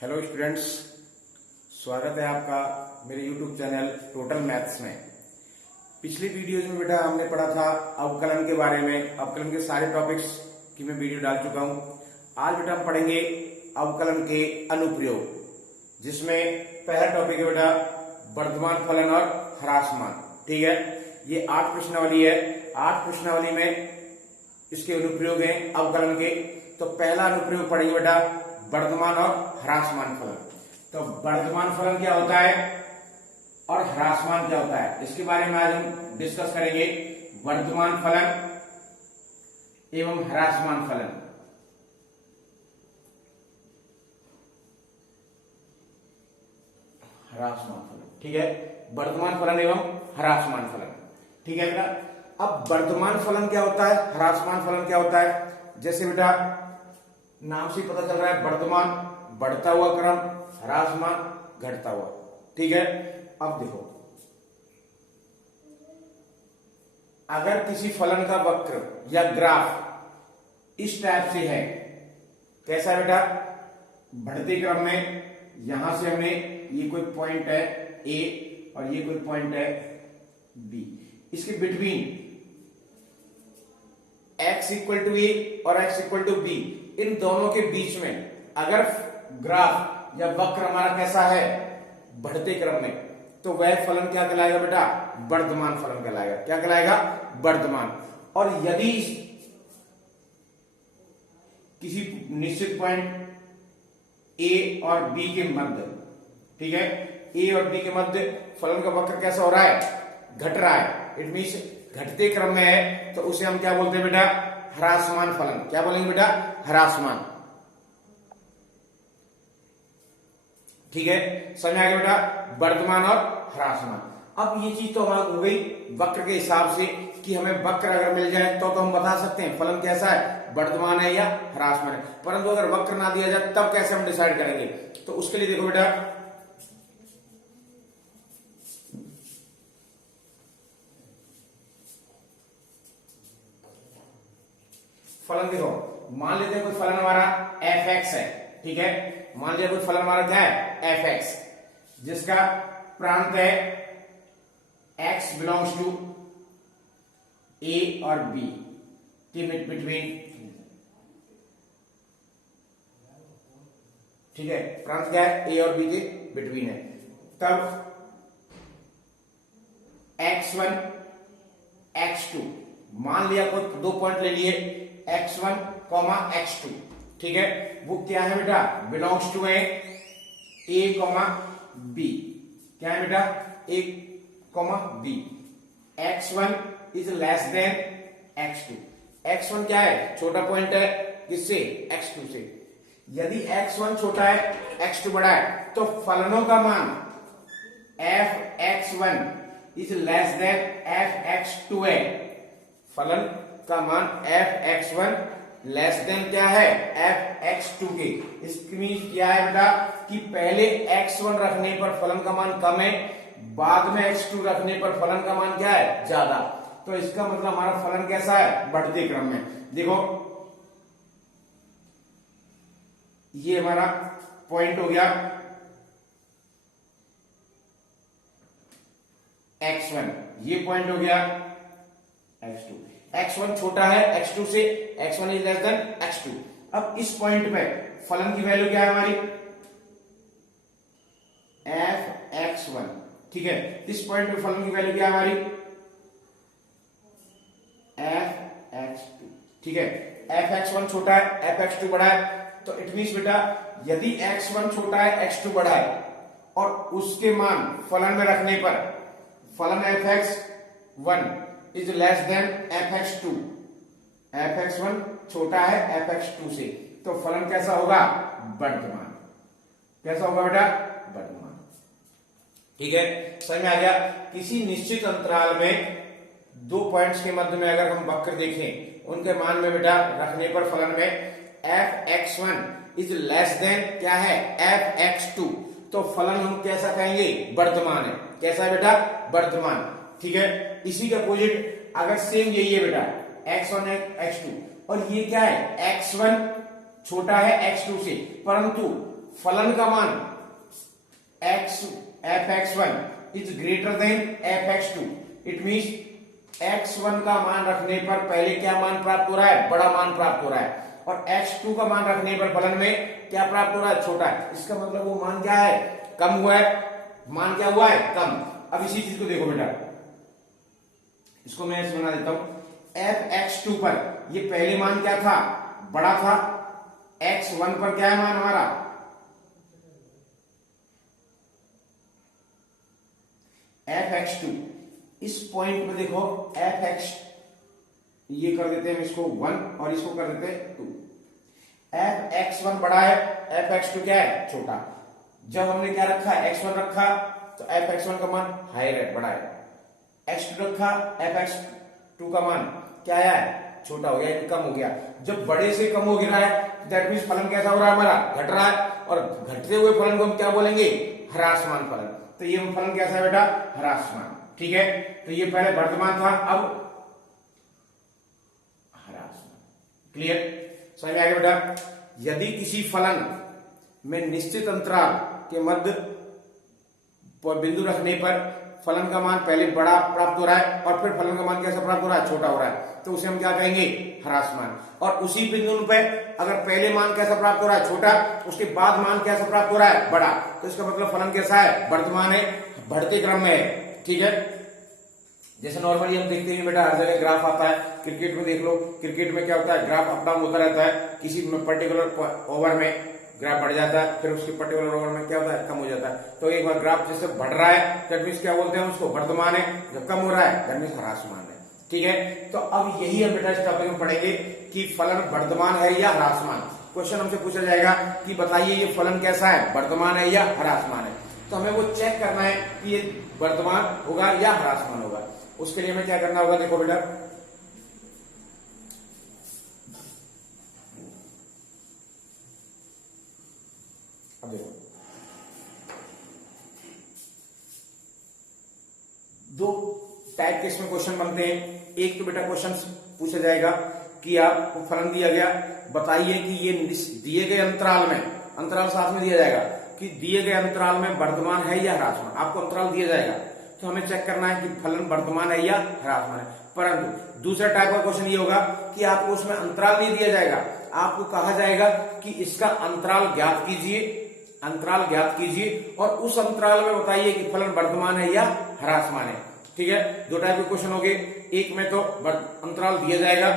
Hello students, स्वागत है आपका मेरे यूट्यूब चैनल टोटल मैथ्स में। पिछली वीडियोज में बेटा हमने पढ़ा था अवकलन के बारे में। अवकलन के सारे टॉपिक्स की मैं वीडियो डाल चुका हूं। आज बेटा हम पढ़ेंगे अवकलन के अनुप्रयोग, जिसमें पहला टॉपिक है बेटा वर्धमान फलन और ह्रासमान। ठीक है, ये 8 प्रश्नावली है। 8 प्रश्नावली में इसके अनुप्रयोग हैं अवकलन के। तो पहला अनुप्रयोग पढ़ेंगे बेटा वर्धमान और ह्रासमान फलन। तो वर्धमान फलन क्या होता है और ह्रासमान क्या होता है, इसके बारे में आज हम डिस्कस करेंगे। वर्धमान फलन एवं ह्रासमान फलन। ह्रासमान फलन, ठीक है, वर्धमान फलन एवं ह्रासमान फलन। ठीक है बेटा, अब वर्धमान फलन क्या होता है, ह्रासमान फलन क्या होता है। जैसे बेटा नाम से पता चल रहा है, वर्धमान बढ़ता हुआ क्रम, ह्रासमान घटता हुआ। ठीक है, अब देखो, अगर किसी फलन का वक्र या ग्राफ इस टाइप से है, कैसा है बेटा, बढ़ते क्रम में यहां से हमने ये कोई पॉइंट है ए और ये कोई पॉइंट है बी, इसके बिटवीन x इक्वल टू ए और x इक्वल टू बी, इन दोनों के बीच में अगर ग्राफ या वक्र हमारा कैसा है, बढ़ते क्रम में, तो वह फलन क्या कहलाएगा बेटा, वर्धमान फलन कहलाएगा। क्या कहलाएगा, वर्धमान। और यदि किसी निश्चित पॉइंट ए और बी के मध्य, ठीक है, ए और बी के मध्य फलन का वक्र कैसा हो रहा है, घट रहा है, इट मींस घटते क्रम में है, तो उसे हम क्या बोलते हैं बेटा, ह्रासमान फलन। क्या बोलेंगे बेटा, ह्रासमान। ठीक है, समझ आ गया बेटा, वर्धमान और ह्रासमान। अब ये चीज तो हमारी हो गई वक्र के हिसाब से कि हमें वक्र अगर मिल जाए तो हम बता सकते हैं फलन कैसा है, वर्धमान है या ह्रासमान है। परंतु अगर वक्र ना दिया जाए तब कैसे हम डिसाइड करेंगे, तो उसके लिए देखो बेटा, फलन देखो, मान लेते हैं कोई फलन हमारा f(x) है। ठीक है, मान लिया कोई फलन हमारा क्या है, f(x), जिसका प्रांत है x बिलोंग्स टू a और b के बिटवीन। ठीक है, प्रांत क्या है, a और b के बिटवीन है। तब x1 x2, मान लिया कोई दो पॉइंट ले लिए x1, x2, ठीक है, वो क्या है बेटा, बिलोंग्स टू a, b। क्या है बेटा, a, b। x1 is less than x2। x1 क्या है, छोटा पॉइंट है किससे, x2 से। यदि x1 छोटा है, x2 बड़ा है, तो फलनों का मान f(x1) is less than f(x2) है। फलन का मान f(x1) लेस देन क्या है, f(x2) के। इसकी मीन क्या है बेटा, कि पहले x1 रखने पर फलन का मान कम है, बाद में x2 रखने पर फलन का मान क्या है, ज्यादा। तो इसका मतलब हमारा फलन कैसा है, बढ़ते क्रम में। देखो, ये हमारा पॉइंट हो गया x1, ये पॉइंट हो गया x2। x1 छोटा है x2 से, x1 is less than x2। अब इस पॉइंट पे फलन की वैल्यू क्या है हमारी, f(x1), ठीक है। इस पॉइंट पे फलन की वैल्यू क्या है हमारी, f(x2), ठीक है। f(x1) छोटा है, f(x2) बड़ा है, तो इट मींस बेटा, यदि x1 छोटा है, x2 बड़ा है, और उसके मान फलन में रखने पर फलन f(x1) is less than f(x2), f(x1) छोटा है f(x2) से, तो फलन कैसा होगा, वर्धमान। कैसा होगा बेटा, वर्धमान। ठीक है, समझ में आ गया। किसी निश्चित अंतराल में दो पॉइंट्स के मध्य में अगर हम वक्र देखें, उनके मान में बेटा रखने पर फलन में f(x1) इज लेस देन क्या है, f(x2), तो फलन हम कैसा कहेंगे, वर्धमान है। कैसा है बेटा, वर्धमान। ठीक है, इसी का अपोजिट अगर सेम यही है बेटा, x1 x2, और ये क्या है, x1 छोटा है x2 से, परंतु फलन का मान fx1 is greater than fx2, it means x1 का मान रखने पर पहले क्या मान प्राप्त हो रहा है, बड़ा मान प्राप्त हो रहा है, और x2 का मान रखने पर फलन में क्या प्राप्त हो रहा है, छोटा है। इसका मतलब वो मान क्या है, कम हुआ है, मान क्या हुआ है, कम। अब इसी चीज को देखो बेटा, इसको मैं ऐसे बना देता हूं, fx2 पर ये पहले मान क्या था, बड़ा था, x1 पर क्या है मान हमारा, fx2। इस पॉइंट पे देखो fx, ये कर देते हैं इसको 1 और इसको कर देते हैं 2। fx1 बड़ा है, fx2 क्या है, छोटा। जब हमने क्या रखा है, x1 रखा तो fx1 का मान हायर है, बड़ा है, x2 रखा, fx2 का मान क्या है, छोटा हो गया, कम हो गया। जब बड़े से कम हो गया है, दैट मीन्स फलन कैसा हो रहा है हमारा, घट रहा है, और घटते हुए फलन को हम क्या बोलेंगे, ह्रासमान फलन। तो ये फलन कैसा है बेटा, ह्रासमान। ठीक है, तो ये पहले वर्तमान था, अब ह्रासमान। क्लियर, समझ में आ गया बेटा। यदि किसी फलन में निश्चित अंतराल के मध्य बिंदु रखने पर फलन का मान पहले बड़ा प्राप्त हो रहा है और फिर फलन का मान कैसा प्राप्त हो रहा है, छोटा हो रहा है, तो उसे हम क्या कहेंगे, ह्रासमान। और उसी बिंदु पे अगर पहले मान कैसा प्राप्त हो रहा है, छोटा, उसके बाद मान कैसा प्राप्त हो रहा है, बड़ा, तो इसका मतलब फलन कैसा है, वर्तमान है, बढ़ते क्रम में है। ठीक है, जैसे नॉर्मली हम देखते हैं बेटा, हर जगह ग्राफ आता है, क्रिकेट में देख लो, क्रिकेट में क्या होता है, ग्राफ अप डाउन होता रहता है, किसी पर्टिकुलर ओवर में ग्राफ बढ़ जाता है, फिर उसके पर्टिकुलर ओवर में क्या होता है, कम हो जाता है। तो एक बार ग्राफ जैसे बढ़ रहा है, दैट मींस क्या बोलते हैं उसको, वर्तमान है, जब कम हो रहा है दैट मींस ह्रासमान है। ठीक है, तो अब यही हम बेटा इस टॉपिक में पढ़ेंगे कि फलन वर्तमान है या ह्रासमान। क्वेश्चन हमसे पूछा जाएगा कि बताइए ये फलन कैसा है, वर्तमान है या ह्रासमान है, तो हमें वो चेक करना है कि ये वर्तमान होगा या ह्रासमान होगा। उसके लिए हमें क्या करना होगा, देखो बेटा, अब देखो, दो टाइप के इसमें क्वेश्चन बनते हैं। एक तो बेटा क्वेश्चन पूछा जाएगा कि आपको फलन दिया गया, बताइए कि ये दिए गए अंतराल में, अंतराल साथ में दिया जाएगा कि दिए गए अंतराल में वर्तमान है या ह्रासमान, आपको अंतराल दिया जाएगा, तो हमें चेक करना है कि फलन वर्तमान है या ह्रासमान है। परंतु दूसरा टाइप का क्वेश्चन ये होगा कि आपको उसमें अंतराल नहीं दिया जाएगा, आपको कहा जाएगा कि इसका अंतराल ज्ञात कीजिए, अंतराल ज्ञात कीजिए और उस अंतराल में बताइए कि फलन वर्तमान है या ह्रासमान है। ठीक है, दो टाइप के क्वेश्चन हो गए, एक में तो अंतराल दिया जाएगा,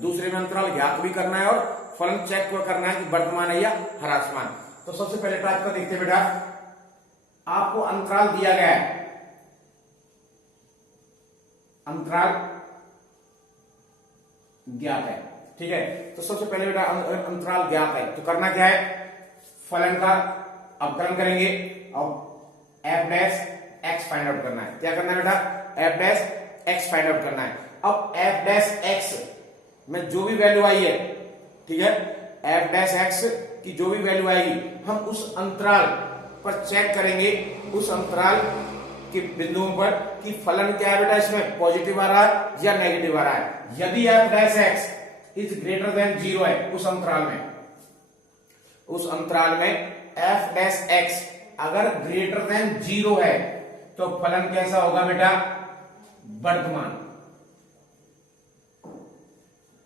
दूसरे में अंतराल ज्ञात भी करना है और फलन चेक करना है कि वर्तमान है या ह्रासमान। तो सबसे पहले टाइप का देखते बेटा, आपको अंतराल दिया गया है, अंतराल ज्ञात है। ठीक है, तो सबसे पहले बेटा अंतराल ज्ञात है तो करना क्या है, फलन का अवकलन करेंगे और f dash x find out करना है। क्या करना है बेटा, f dash x find out करना है। अब f डैश x में जो भी वैल्यू आई है, ठीक है, f डैश x की जो भी वैल्यू आएगी हम उस अंतराल पर चेक करेंगे, उस अंतराल के बिंदुओं पर कि फलन क्या है बेटा, इसमें पॉजिटिव आ रहा है या नेगेटिव आ रहा है। यदि f dash x is greater than 0 है उस अंतराल में, उस अंतराल में f डैश x अगर ग्रेटर देन 0 है तो फलन कैसा होगा बेटा, वर्तमान।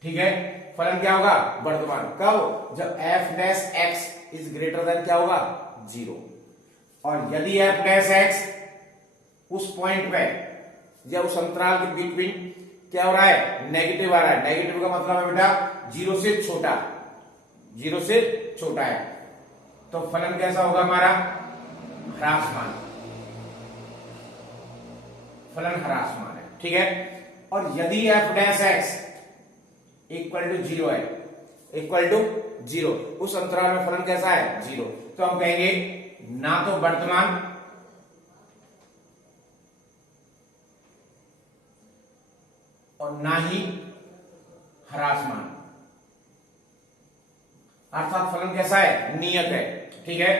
ठीक है, फलन क्या होगा, वर्तमान। कब, जब f dash x is greater than क्या होगा, 0। और यदि f डैश x उस पॉइंट पे या उस अंतराल के बिटवीन क्या हो रहा है, नेगेटिव आ रहा है, नेगेटिव का मतलब है बेटा 0 से छोटा, 0 से छोटा है, तो फलन कैसा होगा हमारा, ह्रासमान, फलन ह्रासमान है। ठीक है, और यदि f dash x equal to 0 है, इक्वल टू 0, उस अंतराल में फलन कैसा है, 0, तो हम कहेंगे ना तो वर्तमान और ना ही ह्रासमान, अर्थात फलन कैसा है, नियत है। ठीक है,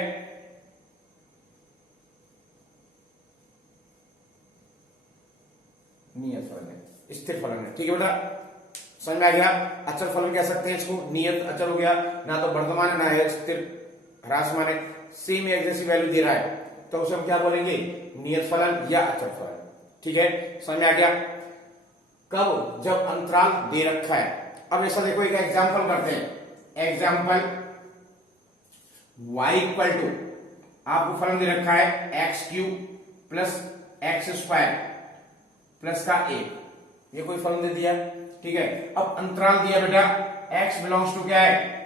नियत फलन है, स्थिर फलन है। ठीक है बेटा, समझ में आ गया। अचल फलन कह सकते हैं इसको, नियत अचल हो गया, ना तो वर्तमान है ना है स्थिर, ह्रासमान है, सेम एक जैसी वैल्यू दे रहा है, तो उसे हम क्या बोलेंगे, नियत फलन या अचर फलन। ठीक है, समझ में आ गया। कब, जब अंतराल दे रखा है। अब ऐसा देखो, एक एग्जांपल करते हैं। एग्जांपल y इक्वल टू, आपको फलन दे रखा है x cube plus x square plus का 1, ये कोई फलन दे दिया। ठीक है, अब अंतराल दिया बेटा x बिलोंग्स टू क्या है,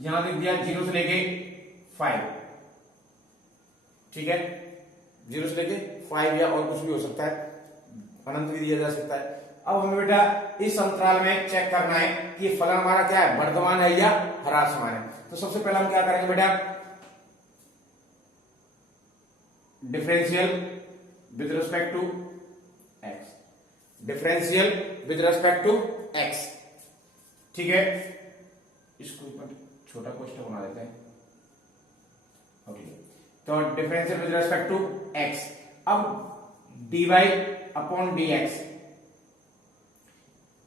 यहां लिख दिया 0 से लेके 5। ठीक है, 0 से लेके 5 या और कुछ भी हो सकता है, अनंत भी दिया जा सकता है। अब हमें बेटा इस अंतराल में चेक करना है कि फलन हमारा क्या है, वर्धमान है या ह्रासमान है। तो सबसे पहले हम क्या करेंगे बेटा, differential with respect to x, differential with respect to x। ठीक है, इसको छोटा कोष्ठक बना देते हैं। ओके, तो differential with respect to x। अब dy upon dx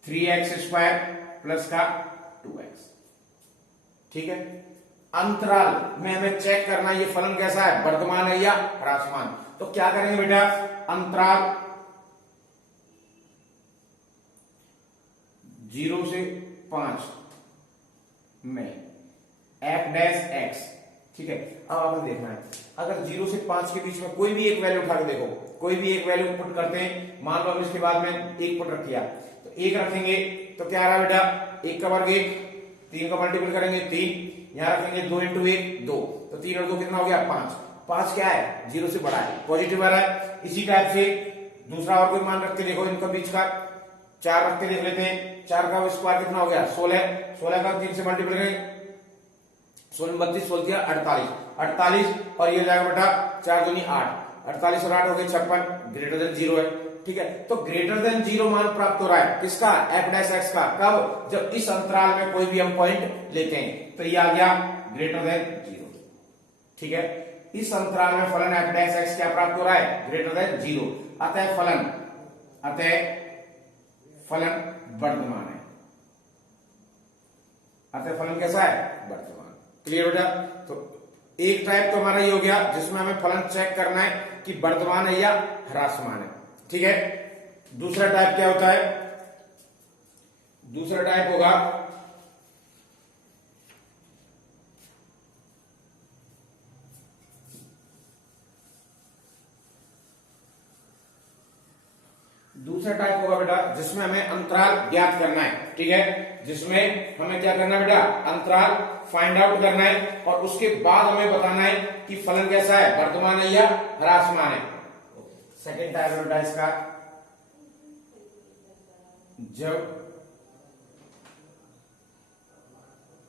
3x square plus का 2x। ठीक है, अंतराल में हमें चेक करना है ये फलन कैसा है, वर्धमान है या ह्रासमान। तो क्या करेंगे बेटा, अंतराल 0 से 5 में f डैश x। ठीक है, अब आपने देखना है, अगर 0 से 5 के बीच में कोई भी एक वैल्यू उठा के देखो, कोई भी एक वैल्यू पुट करते हैं। मान लो हम इसके बाद में एक पुट रख किया, तो एक रखेंगे तो क्या आ रहा है बेटा, 1 का वर्ग 1, 3 का मल्टीपल करेंगे 3, यहां रखेंगे 2 इंटू 1 2, तो 3 और 2 कितना हो गया 5। 5 क्या है, 0 से बड़ा है, पॉजिटिव आ रहा है। इसी टाइप से दूसरा और कोई मान रख के देखो, इनका बीच का 4 रख के देख लेते हैं। 4 का स्क्वायर कितना हो गया 16, 16 का 3 से मल्टीपल करेंगे 16 32, 16 48, 48 और ये जाएगा बेटा 4 दूनी 8, 48 और 8 हो गए 56, ग्रेटर देन 0 है। ठीक है, तो ग्रेटर देन 0 मान प्राप्त हो रहा है किसका, f डैश x का। कब, जब इस अंतराल में कोई भी हम पॉइंट लेते हैं। तो ये आ गया ग्रेटर देन 0। ठीक है, इस अंतराल में फलन f डैश x क्या प्राप्त हो रहा है, ग्रेटर देन 0। अतः फलन वर्धमान है। अतः फलन कैसा है, वर्धमान। क्लियर बेटा। तो एक टाइप तो हमारा ये हो गया जिसमें हमें फलन चेक करना है कि वर्धमान है या ह्रासमान है। ठीक है, दूसरा टाइप क्या होता है, दूसरा टाइप होगा बेटा जिसमें हमें अंतराल ज्ञात करना है। ठीक है, जिसमें हमें क्या करना है बेटा, अंतराल फाइंड आउट करना है और उसके बाद हमें बताना है कि फलन कैसा है, वर्धमान है या ह्रासमान है। सेकेंड टाइप है बेटा इसका, जब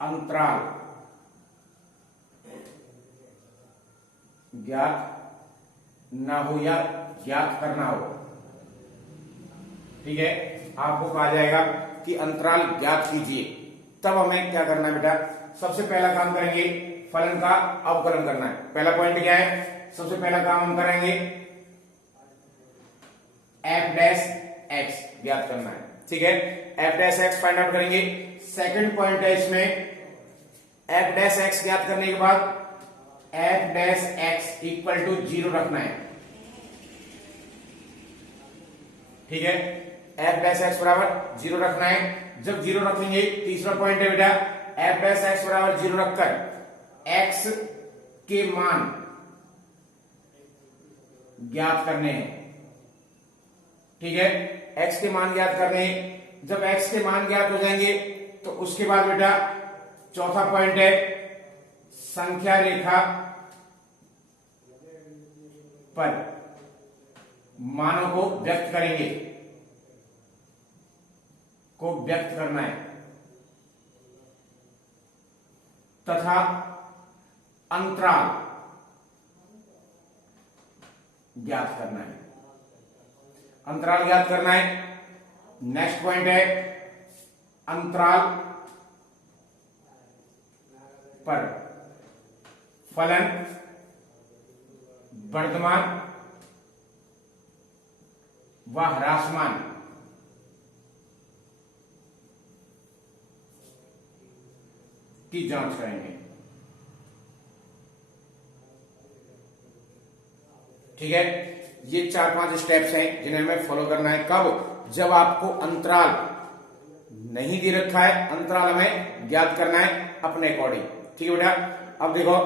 अंतराल ज्ञात ना हो या ज्ञात करना हो। ठीक है, आपको कहा जाएगा कि अंतराल ज्ञात कीजिए। तब हमें क्या करना है बेटा, सबसे पहला काम करेंगे फलन का अवकलन करना है। पहला पॉइंट क्या है, सबसे पहला काम हम करेंगे f डैश x ज्ञात करना है। ठीक है, f dash x find out करेंगे। सेकंड पॉइंट है इसमें f डैश x ज्ञात करने के बाद f dash x equal to 0 रखना है। ठीक है, f डैश x बराबर 0 रखना है। जब 0 रखेंगे, तीसरा पॉइंट है बेटा f डैश x बराबर 0 रखकर x के मान ज्ञात करने हैं। ठीक है, x के मान ज्ञात करने हैं। जब x के मान ज्ञात हो जाएंगे तो उसके बाद बेटा चौथा पॉइंट है संख्या रेखा पर मानों को व्यक्त करेंगे, को व्यक्त करना है तथा अंतराल ज्ञात करना है। अंतराल ज्ञात करना है। नेक्स्ट पॉइंट है अंतराल पर फलन वर्धमान व ह्रासमान की जांच करेंगे। ठीक है, ये 4-5 स्टेप्स हैं जिन्हें हमें फॉलो करना है। कब? जब आपको अंतराल नहीं दे रखा है, अंतराल हमें ज्ञात करना है अपने अकॉर्डिंग। ठीक है बेटा, अब देखो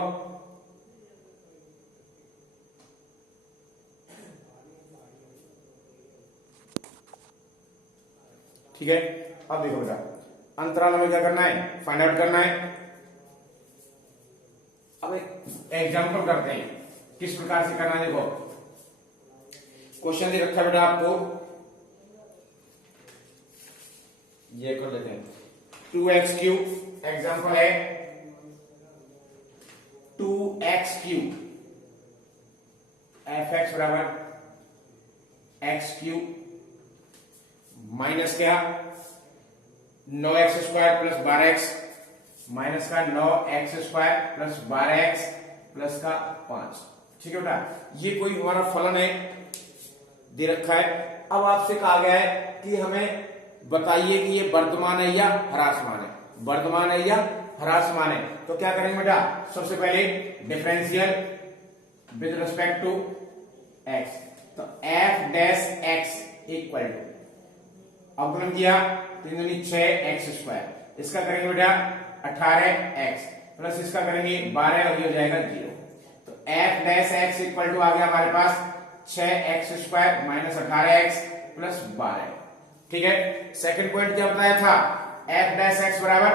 ठीक है, अब देखो बेटा अंतराल हमें क्या करना है, फाइंड आउट करना है। अब एक एग्जाम्पल करते हैं किस प्रकार से करना है। देखो क्वेश्चन दे रखा है बेटा आपको, ये कर लेते हैं 2x3, एग्जाम्पल है 2x3 fx बराबर x3 माइनस क्या 9x square plus 12x minus का 9x square plus 12x plus का 5। ठीक है बेटा, ये कोई हमारा फलन है दे रखा है। अब आपसे कहा गया है कि हमें बताइए कि ये वर्धमान है या ह्रासमान है, वर्धमान है या ह्रासमान है। तो क्या करेंगे बेटा, सबसे पहले differential with respect to x, तो f dash x equal to अवकलन किया 3×6x स्क्वायर, इसका करेंगे बेटा 18x प्लस इसका करेंगे 12 और ये हो जाएगा 0। तो f dash x equal to आ गया हमारे पास 6x square minus 18x plus 12। ठीक है, सेकंड पॉइंट क्या बताया था, f डैश x बराबर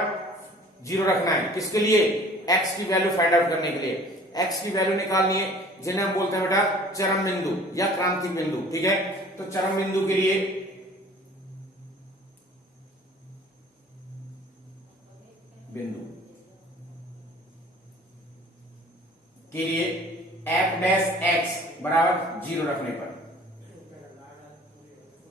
0 रखना है। किसके लिए? x की वैल्यू फाइंड आउट करने के लिए। x की वैल्यू निकालनी है जिन्हें हम बोलते हैं बेटा चरम बिंदु या क्रांतिक बिंदु। ठीक है, तो चरम बिंदु के लिए f डैश x बराबर 0 रखने पर,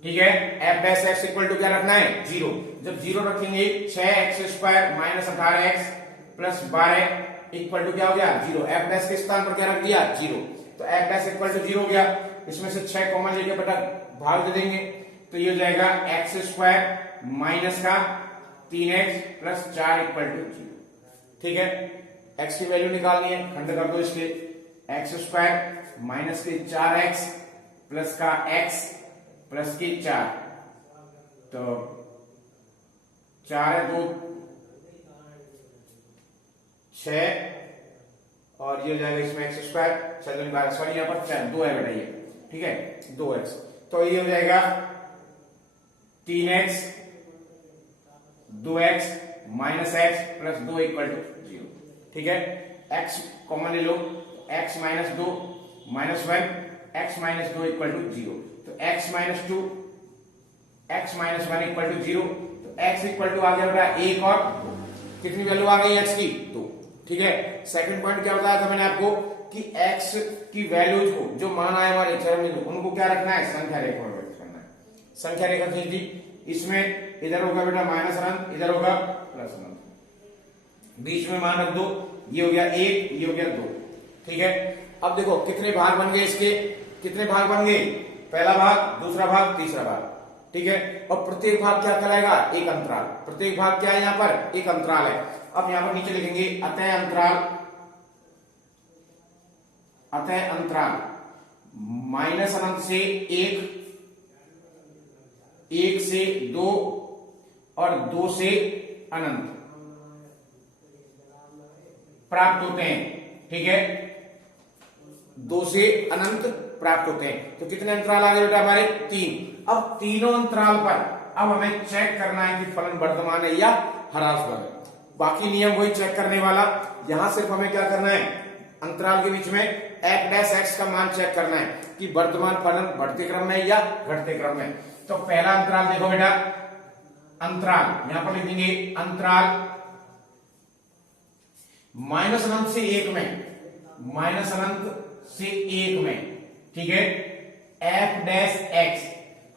ठीक है, f dash x equal to क्या रखना है 0। जब 0 रखेंगे 6x square minus 18x plus 12 equal to क्या हो गया 0। f डैश के स्थान पर क्या रख दिया 0, तो f डैश इक्वल टू 0 हो गया। इसमें से 6 कॉमन लेके बेटा भाग दे देंगे, तो ये हो जाएगा x स्क्वायर माइनस का 3x प्लस 4 इक्वल टू 0। ठीक है, x की वैल्यू निकालनी है, खंड कर दो इसके, x स्क्वायर माइनस के 4x प्लस का x प्लस के 4, तो 4 है 2 6 और ये हो जाएगा इसमें x स्क्वायर 6×12, सॉरी यहाँ पर 2 है बेटा ये। ठीक है, 2x, तो ये हो जाएगा 3x 2x minus x plus 2 equal to 0। ठीक है, x कॉमन ले लो, x minus 2 minus 1 x minus 2 equal to 0, तो x minus 2 x minus 1 equal to 0, तो x इक्वल टू आ गया बेटा 1 और कितनी वैल्यू आ गई x की 2। ठीक है, सेकंड पॉइंट क्या बताया था मैंने आपको कि x की वैल्यूज को जो मान आए हमारे चरम बिंदु उनको क्या रखना है, संख्या रेखा में व्यक्त करना है। संख्या रेखा खींच दी, इसमें इधर होगा बेटा माइनस अनंत, इधर होगा प्लस अनंत, बीच में मान रख दो, ये हो गया 1 ये हो गया 2। ठीक है, अब देखो कितने भाग बन गए इसके, कितने भाग बन गए, पहला भाग, दूसरा भाग, तीसरा भाग। ठीक है, और प्रत्येक भाग क्या कहलाएगा, एक अंतराल। प्रत्येक भाग क्या है, यहाँ पर एक अंतराल है। अब यहाँ पर नीचे लिखेंगे अतः अंतराल, अतः अंतराल माइनस अनंत से 1 से 2 और 2 से अनंत प्राप्त होते हैं। ठीक है, 2 से अनंत प्राप्त होते हैं। तो कितने अंतराल आ गए बेटा हमारे 3। अब तीनों अंतराल पर अब हमें चेक करना है कि फलन वर्धमान है या ह्रासमान है। बाकी नियम वही चेक करने वाला, यहां सिर्फ हमें क्या करना है, अंतराल के बीच में f डैश x का मान चेक करना है कि वर्तमान फलन बढ़ते क्रम में या घटते क्रम में। तो पहला अंतराल देखो बेटा, अंतराल यहां पर लिखेंगे अंतराल माइनस अनंत से 1 में, माइनस अनंत से 1 में। ठीक है, f डैश x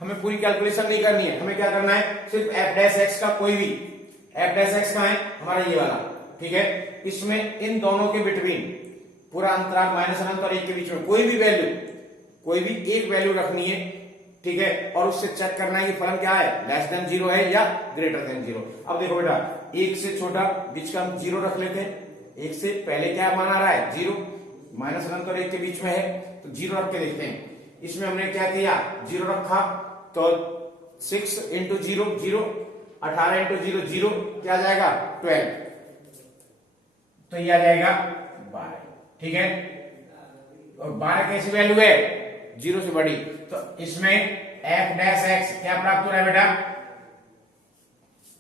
हमें पूरी कैलकुलेशन नहीं करनी है, हमें क्या करना है, सिर्फ f डैश x का कोई भी, f डैश x का है हमारा ये वाला। ठीक है, इसमें इन दोनों के बिटवीन पूरा अंतराल माइनस अनंत और 1 के बीच में कोई भी वैल्यू, कोई भी एक वैल्यू रखनी है। ठीक है, और उससे चेक करना है कि फलन क्या है, लेस देन 0 है या ग्रेटर देन 0। अब देखो बेटा 1 से छोटा बीच का हम 0 रख लेते हैं, 1 से पहले क्या मान आ रहा है 0, माइनस अनंत और 1 के बीच में है, तो 0 रख के देखते हैं। इसमें हमने क्या किया, 0 रखा, तो 6 इंटू 0 0, 18 इंटू 0 0, क्या आ जाएगा 12, तो ये आ जाएगा 12। ठीक है, और 12 कैसी वैल्यू है, 0 से बड़ी, तो इसमें f डैश x क्या प्राप्त हो रहा है बेटा,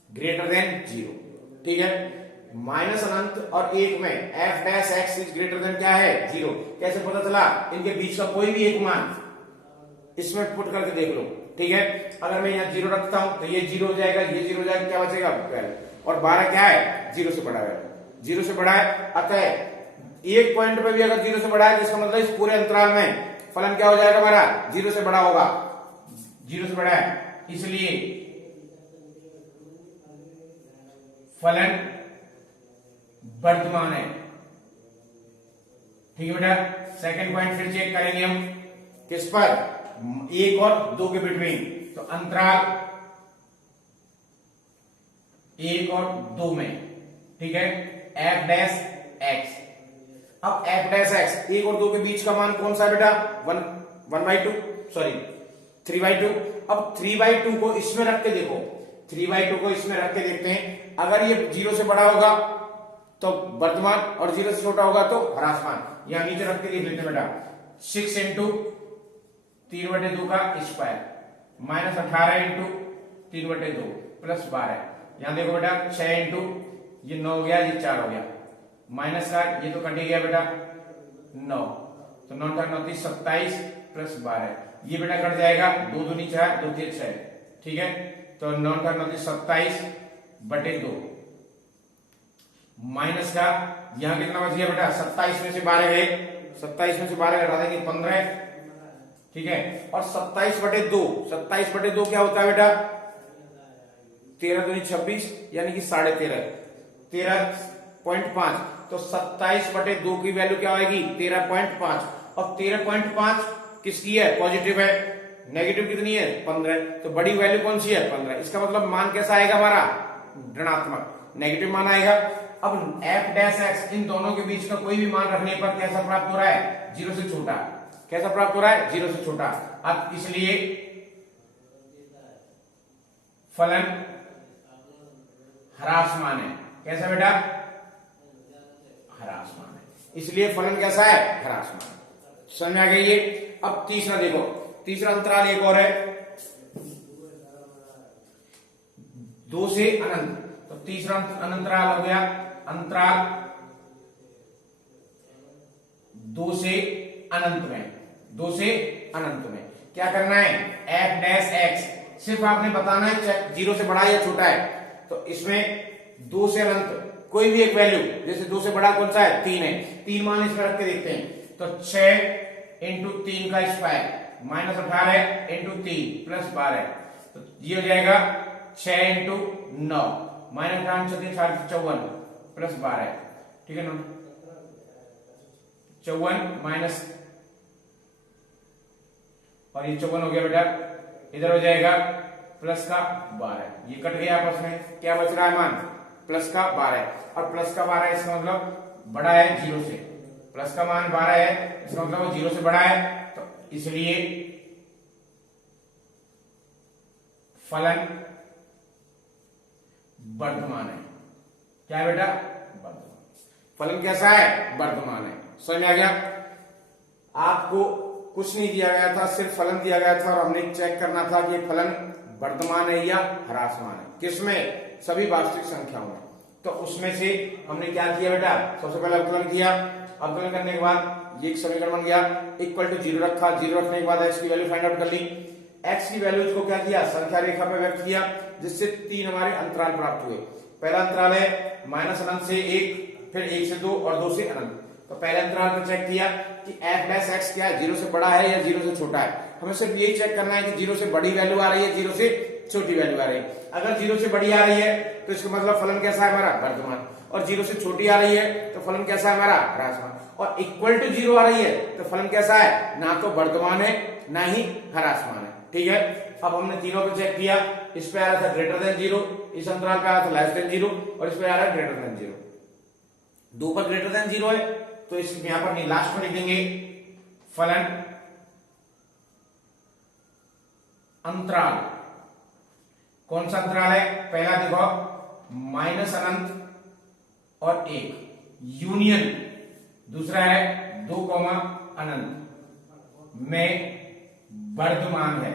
ग्रेटर देन 0। ठीक है, माइनस अनंत और 1 में f dash x is greater than क्या है, 0। कैसे पता चला, इनके बीच का कोई भी एक मान इसमें पुट करके देख लो। ठीक है, अगर मैं यहाँ 0 रखता हूं तो ये 0 हो जाएगा, ये 0 हो जाएगा, क्या बचेगा 12, और 12 क्या है, 0 से बड़ा है, 0 से बड़ा है। अतः एक पॉइंट पे भी अगर 0 से बड़ा है, जिसका मतलब इस पूरे अंतराल में फलन क्या हो जाएगा हमारा, 0 से बड़ा होगा, 0 से बड़ा है, इसलिए फलन वर्तमान है। ठीक है बेटा, सेकंड पॉइंट फिर चेक करेंगे हम, किस पर, 1 और 2 के बिटवीन, तो अंतराल 1 और 2 में। ठीक है, f डैश x। अब f डैश x 1 और 2 के बीच का मान कौन सा है बेटा, 1/2, सॉरी 3/2। अब 3/2 को इसमें रख के देखो, 3/2 को इसमें रख के देखते हैं, अगर ये 0 से बड़ा होगा तो वर्तमान, और 0 से छोटा होगा तो ह्रासमान। यहां नीचे रख के देख लेते हैं बेटा, 6 इंटू 3/2 का स्क्वायर माइनस 18 इंटू 3/2 प्लस 12। यहां देखो बेटा, 6 इंटू ये 9 हो गया, ये 4 हो गया, माइनस का ये तो कट ही गया बेटा 9, तो 9 9 30 27 प्लस 12, ये बेटा कट जाएगा, 2 दूनी 4, 2 3 6। ठीक है, तो 9 9 30 27/2 माइनस का यहां कितना बच गया बेटा, 27 में से 12 गए, 27 में से 12 घटा देंगे 15। ठीक है, और 27/2, 27/2 क्या होता है बेटा, 13 दूनी 26, यानी कि 13.5, 13.5, तो 27/2 की वैल्यू क्या आएगी, 13.5, और 13.5 किसकी है, पॉजिटिव है, नेगेटिव कितनी है 15, तो बड़ी वैल्यू कौन सी है 15। इसका मतलब मान कैसा आएगा हमारा, ऋणात्मक, नेगेटिव मान आएगा। अब f डैश x इन दोनों के बीच का कोई भी मान रखने पर कैसा प्राप्त हो रहा है, 0 से छोटा, कैसा प्राप्त हो रहा है, 0 से छोटा। अब इसलिए फलन ह्रासमान है, कैसा बेटा, ह्रासमान है, इसलिए फलन कैसा है, ह्रासमान। समझ में आ गई ये। अब तीसरा देखो, तीसरा अंतराल एक और है, 2 से अनंत, तो तीसरा अंतराल हो गया, अंतराल 2 से अनंत में, 2 से अनंत में क्या करना है, f डैश x सिर्फ आपने बताना है 0 से बड़ा या छोटा है। तो इसमें 2 से अनंत कोई भी एक वैल्यू, जैसे 2 से बड़ा कौन सा है, 3 है, 3 मान इसमें रख के देखते हैं, तो 6 इंटू 3 का स्क्वायर माइनस 18 इंटू 3 प्लस 12, तो ये हो जाएगा 6 इंटू 9 माइनस 54 प्लस 12। ठीक है ना, 54 माइनस, और ये 54 हो गया बेटा, इधर हो जाएगा प्लस का 12, ये कट गया आपस में, क्या बच रहा है मान, प्लस का 12, और प्लस का 12 इसका मतलब बड़ा है 0 से, प्लस का मान 12 है, इसका मतलब वो 0 से बड़ा है, तो इसलिए फलन वर्तमान है, क्या है बेटा, वर्तमान। फलन कैसा है, वर्तमान है। समझ में आ गया। आपको कुछ नहीं दिया गया था, सिर्फ फलन दिया गया था, और हमने चेक करना था कि फलन वर्तमान है या ह्रासमान है, किसमें, सभी वास्तविक संख्याओं में। तो उसमें से हमने क्या किया बेटा, सबसे पहले अवकलन किया, अवकलन करने के बाद ये एक समीकरण बन गया, इक्वल टू 0 रखा, 0 रखने के बाद x की वैल्यू फाइंड आउट कर ली, x की वैल्यूज को क्या किया, संख्या रेखा पे व्यक्त किया, जिससे 3 हमारे अंतराल प्राप्त हुए। पहला अंतराल है माइनस अनंत से 1, फिर 1 से 2 और 2 से अनंत। तो पहले अंतराल पर चेक किया कि f डैश x क्या है, 0 से बड़ा है या 0 से छोटा है। हमें सिर्फ यही चेक करना है कि 0 से बड़ी वैल्यू आ रही है, 0 से छोटी वैल्यू आ रही है। अगर 0 से बड़ी आ रही है तो इसका मतलब फलन कैसा है हमारा, वर्तमान, और 0 से छोटी आ रही है तो फलन कैसा है हमारा, ह्रासमान, और इक्वल टू 0 आ रही है तो फलन कैसा है, ना तो वर्तमान है ना ही ह्रासमान है। ठीक है, अब हमने तीनों पे चेक किया, इस पे आ रहा था ग्रेटर देन 0, इस अंतराल पे आ रहा था लेस देन 0, और इस पे आ रहा है ग्रेटर देन 0। 2 पर ग्रेटर देन 0 है तो इस यहां पर नहीं, लास्ट में लिखेंगे फलन अंतराल। कौन सा अंतराल है? पहला देखो माइनस अनंत और 1 यूनियन, दूसरा है 2 अनंत में वर्धमान है।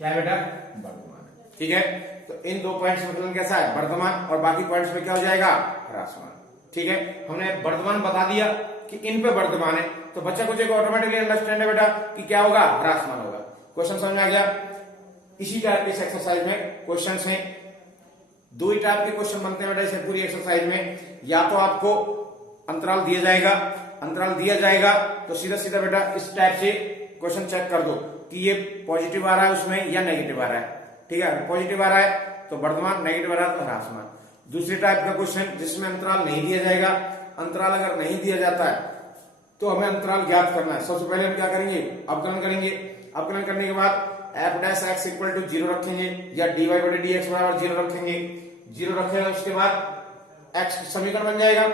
क्या है बेटा? वर्धमान है। ठीक है, तो इन 2 पॉइंट्स में फलन कैसा है? वर्धमान, और बाकी पॉइंट्स में क्या हो जाएगा? ह्रासमान। ठीक है, हमने वर्धमान बता दिया कि इन पे वर्धमान है, तो बच्चा को जो ऑटोमेटिकली अंडरस्टैंड है बेटा कि क्या होगा? ह्रासमान होगा। क्वेश्चन समझ में आ गया? इसी टाइप के एक्सरसाइज में क्वेश्चंस हैं, 2 ही टाइप के क्वेश्चन बनते हैं बेटा इसे पूरी एक्सरसाइज में। या तो आपको अंतराल दिया जाएगा, अंतराल दिया जाएगा तो सीधा सीधा बेटा इस टाइप से क्वेश्चन चेक कर दो कि ये पॉजिटिव आ रहा है उसमें या नेगेटिव आ रहा है। ठीक है, पॉजिटिव आ रहा है तो वर्धमान, नेगेटिव आ रहा है तो ह्रासमान। दूसरी टाइप का क्वेश्चन जिसमें अंतराल नहीं दिया जाएगा, अंतराल अगर नहीं दिया जाता है तो हमें अंतराल ज्ञात करना है। सबसे पहले हम क्या करेंगे? अवकलन करेंगे। अवकलन करने के बाद f dash x equal to 0 रखेंगे या dy बटे dx बराबर 0 रखेंगे। 0 रखेगा उसके बाद x समीकरण बन जाएगा।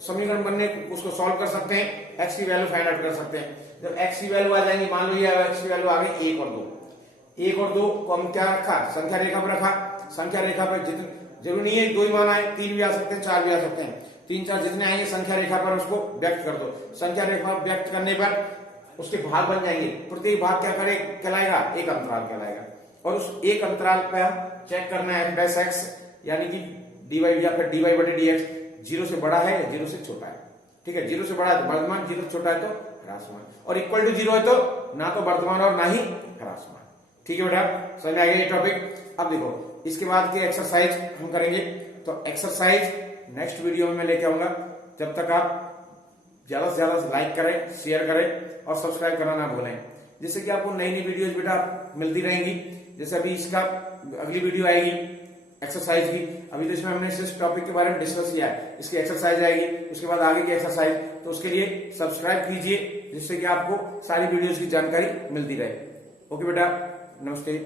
समीकरण बनने उसको सॉल्व कर सकते हैं, x की वैल्यू फाइंड आउट कर सकते हैं। जब x की वैल्यू आ जाएंगी, मान लो ये x की वैल्यू आ गई 1 और 2, 1 और 2 को हम क्या रखा? संख्या रेखा पर रखा। संख्या रेखा पर जितने, जरूरी नहीं है 2 ही मान आए, 3 भी आ सकते हैं, 4 भी आ सकते हैं। 3 4 जितने आएंगे संख्या रेखा पर उसको व्यक्त कर दो। संख्या रेखा व्यक्त करने पर उसके भाग बन जाएंगे। प्रत्येक भाग क्या करे? कहलाएगा एक अंतराल कहलाएगा। और उस एक अंतराल पर चेक करना है f डैश x यानी कि dy या फिर dy बटे dx 0 से बड़ा है या 0 से छोटा है। ठीक है, 0 से बड़ा है तो वर्धमान, 0 से छोटा है तो ह्रासमान, और इक्वल टू 0 है तो ना तो वर्धमान और ना ही ह्रासमान। ठीक है बेटा, समझ में आ गया ये टॉपिक? अब देखो इसके बाद की एक्सरसाइज हम करेंगे, तो एक्सरसाइज नेक्स्ट वीडियो में मैं लेके आऊंगा। जब तक आप ज्यादा से ज्यादा लाइक करें, शेयर करें और सब्सक्राइब करना ना भूलें, जिससे कि आपको नई नई वीडियोज बेटा मिलती रहेंगी। जैसे अभी इसका अगली वीडियो आएगी एक्सरसाइज की, अभी तो इसमें हमने इस टॉपिक के बारे में डिस्कस किया है, इसकी एक्सरसाइज आएगी, उसके बाद आगे की एक्सरसाइज, तो उसके लिए सब्सक्राइब कीजिए जिससे कि आपको सारी वीडियोज की जानकारी मिलती रहे। ओके बेटा, नमस्ते।